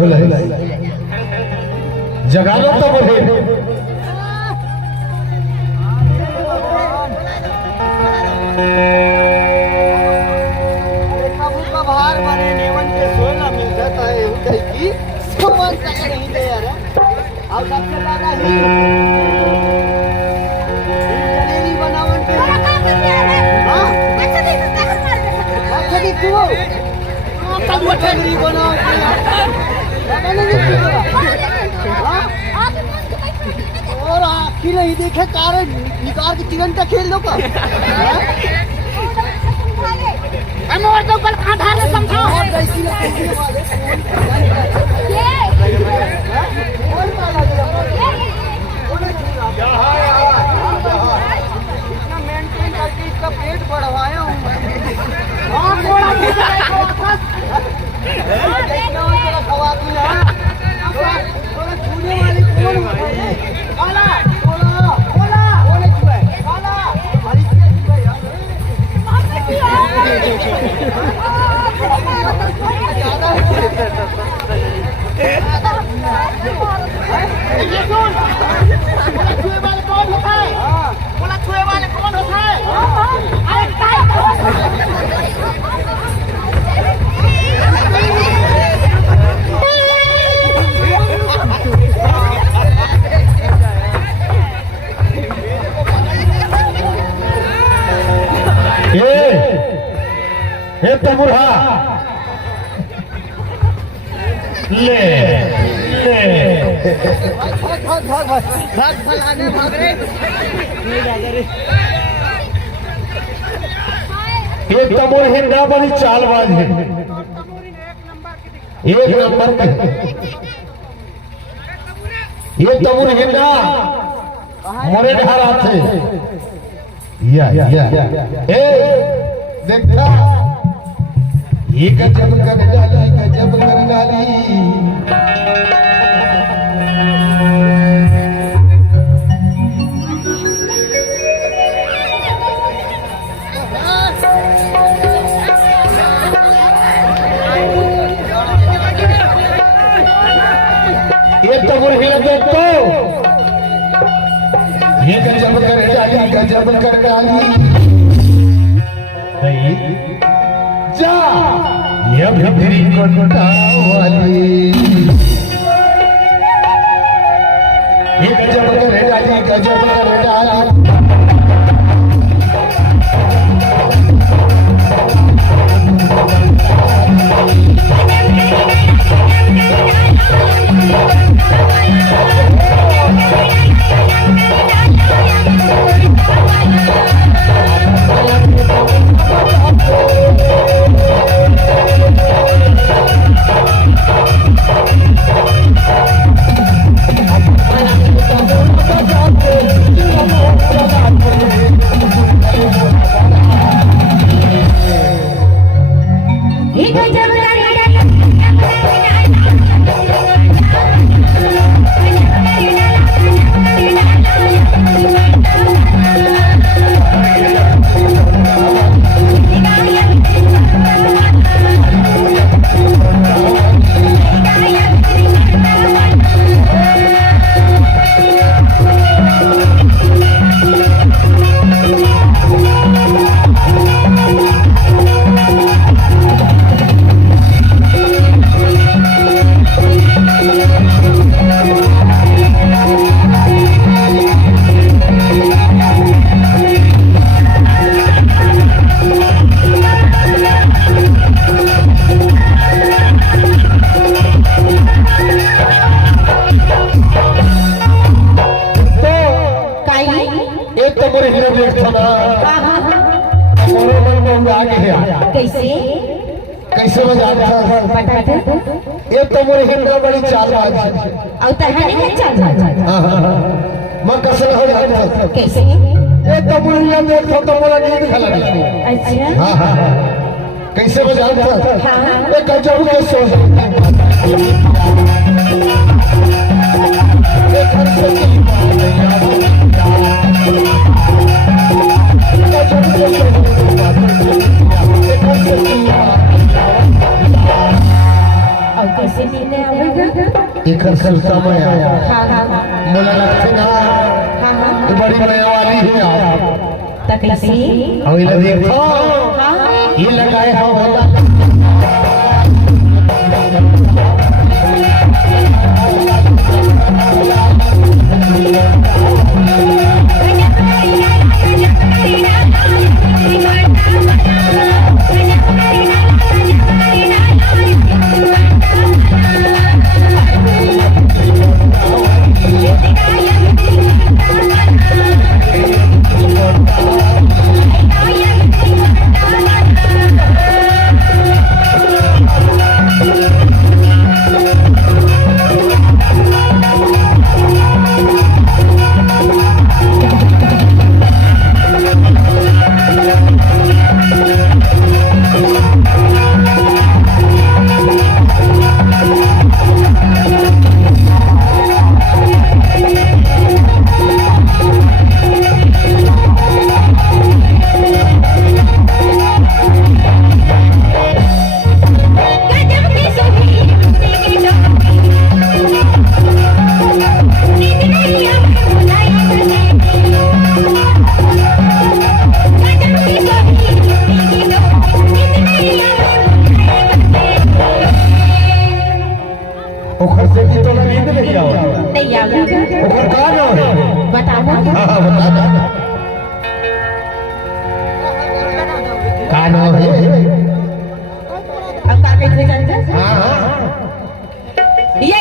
होला जगा लो तो बोले कबू का बाहर माने नेवन के सोए ना मिल जाता है कहीं की समझ तक नहीं दे यार अब सबसे ज्यादा ही जलेबी बनावन के हां अच्छा नहीं तो मार दे अच्छा नहीं तू कब जलेबी बनाओ लगा नहीं हां और आखिर नहीं देखे कारण निकाल के चिकन का खेल लो का हम और तो कल कहां धार समझाओ और ऐसी ना कैसी वाले ये और पाला क्या है इतना मेंटेन करके इसका पेट बढ़वाया हूं मैं हां थोड़ा देखना तेरा खवाती ना थोड़ा छूने वाले कौन होते हैं काला बोला बोला बोले छुए काला हरी से छुए यार ये कौन बोला छुए वाले कौन होता है बोला छुए वाले कौन होता है अरे ये तो बुढ़ा ले ले भाग फलाने भाग रे ये तमोर हिंदा बड़ी चालबाज है एक नंबर का ये तमोर हिंदा मोरे ढारा थे या ए देखा ये गजब कर डाली गजब कर डाली ये तो बुढ़िया देखो ये गजब कर डाली गजब कर डाली जा ये भिरी कोटा वाली ये गजब कर डाली गजब कर डाली कैसे कैसे बजाता बता दे ये तो मोर हिंदा बड़ी चालबाज और तहने का चल मैं कसल हो जाता कैसे ये तो बुढ़िया देखो तो मोरा नींद खला अच्छा हां हां कैसे बजाता हां ये गजब के सो ये खर्च की और कैसे नहीं आवेगा एक समय आया हाँ हाँ हाँ मोला लगते ना हाँ हाँ ये बड़ी मैं वाली है आप तो कैसे और ये देखो हाँ ये लगाए हो होला ओखर से भी तो नींद नहीं आवा नहीं आवेगा ओखर का ना है बताओ हां बता दे का ना है अब का कैसे चलता हां ये